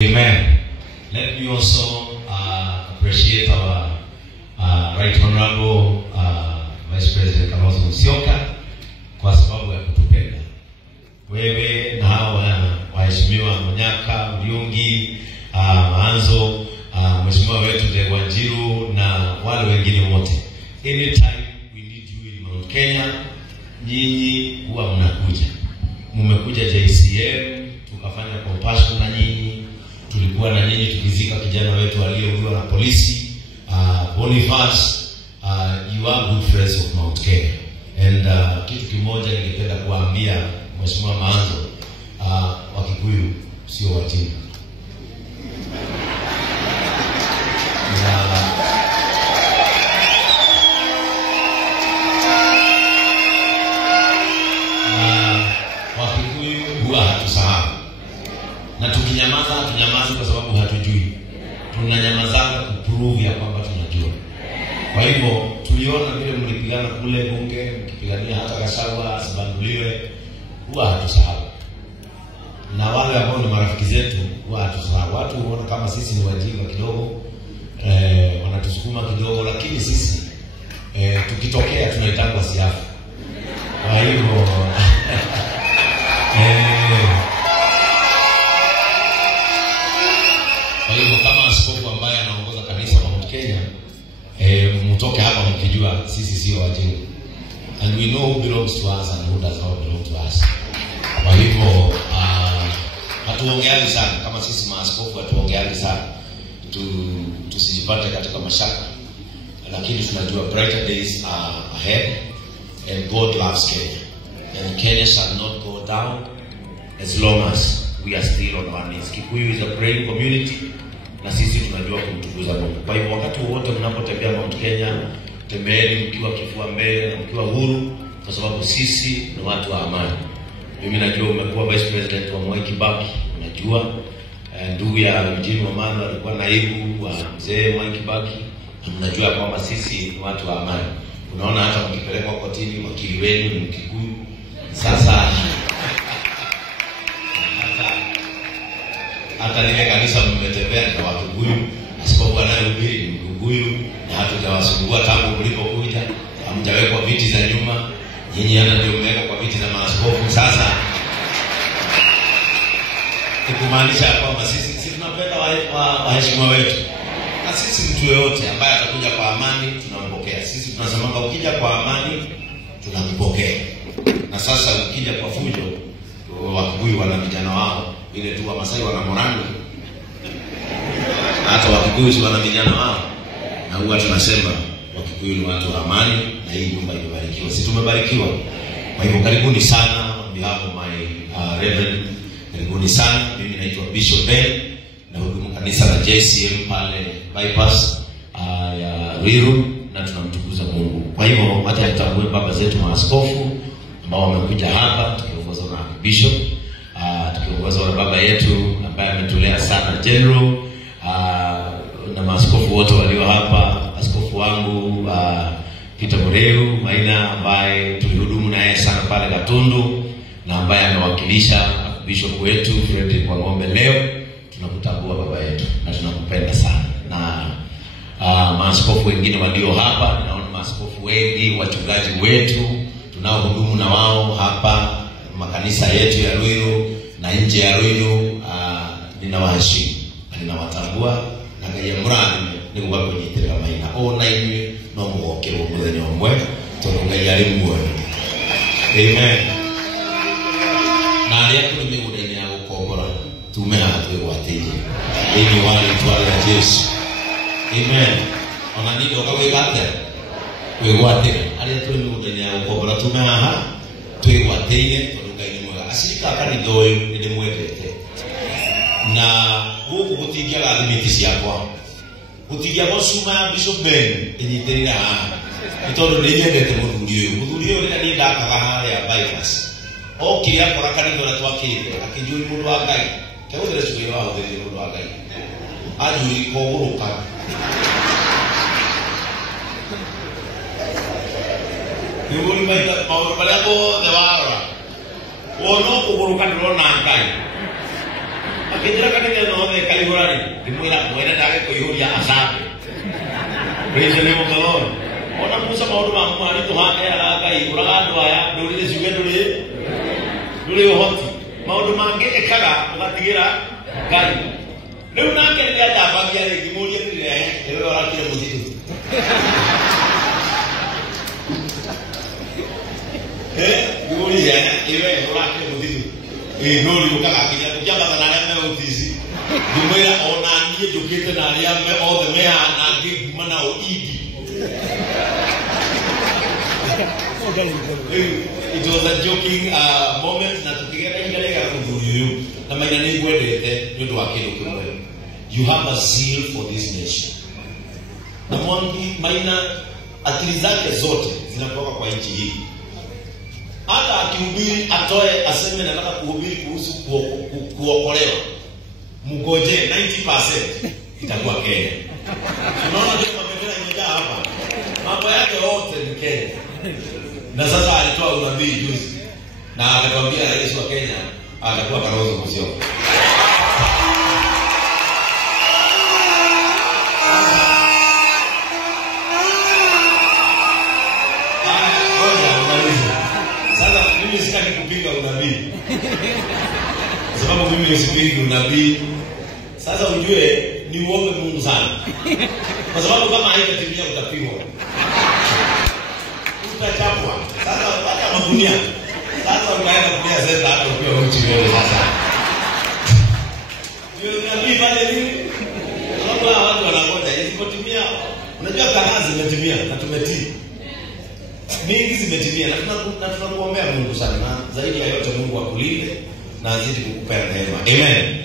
Amen. Let me also appreciate our Right Honorable Vice President Kalonzo Musyoka kwa sababu ya kutupenda. Wewe na hawa waheshimiwa Monyaka, Mbiungi, Maanzo, mheshimiwa wetu Wanjiru na wale wengine wote. Anytime we need you in Mount Kenya, nyinyi huwa mnakuja. Mmekuja JCM, tukafanya compassion na nyinyi. Tulikuwa na nyinyi tukizika kijana wetu aliyeuliwa na polisi. Boniface, you are good friends of Mount Kenya. And kitu kimoja ningependa kuambia mheshimiwa Maanzo, Wakikuyu sio wajinga. Wakikuyu huwa hatusahau. Na tukinyamaza kwa sababu hatujui. Tunanyamaza kuprove ya kwamba tunajua. Kwa hivyo tuliona vile mlipigana kule bunge, mkipigania hata Gachagua asibanduliwe, huwa hatusahau. Na wale ambao ni marafiki zetu huwa hatusahau. Watu huona kama sisi ni wajinga kidogo, wanatusukuma kidogo, lakini sisi tukitokea tunaitangwa siafu. Kwa hivyo kwa hivyo kama askofu ambaye anaongoza kanisa la Mount Kenya, mtoke hapa mkijua sisi sio wajinga. And we know who belongs to us and who does not belong to us. Kwa hivyo hatuongeani sana kama sisi maaskofu, hatuongeani sana. Tusijipate katika mashaka. Lakini tunajua brighter days are ahead and God loves Kenya. And Kenya shall not go down as long as we are still on our knees. Kikuyu is a praying community, na sisi tunajua kumtukuza Mungu. Kwa hivyo wakati wote mnapotembea Mount Kenya, tembeeni mkiwa kifua mbele na mkiwa huru, kwa sababu sisi ni watu wa amani. Mimi najua umekuwa Vice President wa Mwai Kibaki, unajua ndugu ya Eugene Wamalwa alikuwa naibu wa mzee Mwai Kibaki, mnajua kwamba sisi ni watu wa amani. Unaona hata mkipelekwa kotini wakili wenu ni Mkikuyu. Sasa hata lile kanisa mmetembea na Wakikuyu, askofu anayehubiri ni Mkikuyu, na hatutawasumbua tangu mlipokuja. Hamjawekwa viti za nyuma, nyinyi hata ndio mmewekwa kwa viti za maaskofu. Sasa kumaanisha kwamba sisi tunapenda waheshimiwa wetu. Na sisi mtu yoyote ambaye atakuja kwa amani tunampokea. Sisi tunasema ukija kwa amani tunampokea. Na sasa ukija kwa fujo, Wakikuyu wana vijana wao, ile tu Wamasai wana Morangi, hata Wakikuyu wana vijana wao. Na huwa tunasema Wakikuyu ni watu wa amani, na hii nyumba imebarikiwa. Sisi tumebarikiwa. Kwa hivyo karibuni sana on behalf of my reverend. Karibuni sana. Mimi naitwa Bishop Ben, na hudumu kanisa la JCM pale bypass ya Ruiru, na tunamtukuza Mungu. Kwa hivyo hata tutambue baba zetu maaskofu ambao wamekuja hapa tukiongozwa na Bishop, tukiongozwa na baba yetu ambaye ametulea sana General, na maaskofu wote walio hapa, askofu wangu Peter Mureu Maina ambaye tulihudumu naye sana pale Gatundu, na ambaye anawakilisha Bishop wetu Frederick Wangombe leo. Tunakutambua baba yetu na tunakupenda sana. Na maaskofu wengine walio hapa, naona maaskofu wengi, wachungaji wetu tunaohudumu na wao hapa makanisa yetu ya Ruiru na nje ya Ruiru, ninawaheshimu na ninawatambua, na kaya murani ni kuwa kunyitira maina ona imi no muokero muthenya umwe tondu Ngai ari muoyo. Amen. Na aria tuli migunda-ini ya gukongora tume haha twigwatĩire thĩinĩ wa rĩĩtwa rĩa Jesũ. Amen. Ona nĩ ndoka gwĩgate kwĩgwatĩra aria tuli migunda-ini ya gukongora tume haha twĩgwatĩire tondu Ngai nĩ mwega. Acirika kanitha ũyũ nĩ ndĩmwendete, na gũkũ gũtingĩaga thimiti ciakwa, gũtingĩaga cuma ya Bishop Ben ĩnyitĩrĩire haha, nĩ tondũ nĩnyendete mũthuri ũyũ. Mũthuri ũyũ rĩrĩa niĩ ndakaga harĩa bypass, okire akora kanitha ũrĩa twakĩte, akĩnjũri mũndũ wa Ngai, kehũthĩre cukũ ĩyo wahũthĩrire mũndũ wa Ngai, anjũri kũgũrũka. Nĩũgũri maũndũ marĩa mothe warora, wona kũgũrũka ndĩrona Ngai. akijira kanene no ne kalihurani kimwira mwena ndage kuihuria asabe. Praise the name of the Lord. Ona Musa maundu ma mwari to hake Ngai uraga andu aya ndurire ciuge nduri hoti maundu mangi ekaga ugatigira Ngai. Riu nake ni atambagia ringi murie ndire ewe orakire muthitu. Murie ewe orakire muthitu. Nuri mukaga kinya kukiamba na arĩa meutici. Ndimwira ona niĩ njũkĩte na arĩa othe mehana ngĩguma nao idi. It was a joking moment na tukigera ingalega kudhuri huyu na maina ni gwendete ndio wakilo kimwe. You have a zeal for this nation. Na mwangi maina akili zake zote zinatoka kwa nchi hii. Hata akihubiri atoe aseme nataka kuhubiri kuhusu kuokolewa. Mgoje 90% itakuwa Kenya. Unaona ndio mabendera imejaa hapa. Mambo yake yote ni Kenya. Na sasa alitoa unabii juzi na akakwambia rais wa Kenya atakuwa Kalonzo Musyoka. Sasa mimi sitaki kupinga unabii. Sababu mimi sipingi unabii. Sasa ujue ni uombe Mungu sana. Kwa sababu kama haitatimia utapigwa. Utachapwa. Sasa pata magunia. Sasa unaenda kupia sasa hapo pia uchi wewe sasa. Ndio unabii pale nini? Sababu watu wanangoja ilipotimia. Unajua kazi zimetimia na tumetii. Mingi zimetimia na tunakuombea Mungu sana. Na zaidi ya yote Mungu akulinde na azidi kukupea neema. Amen.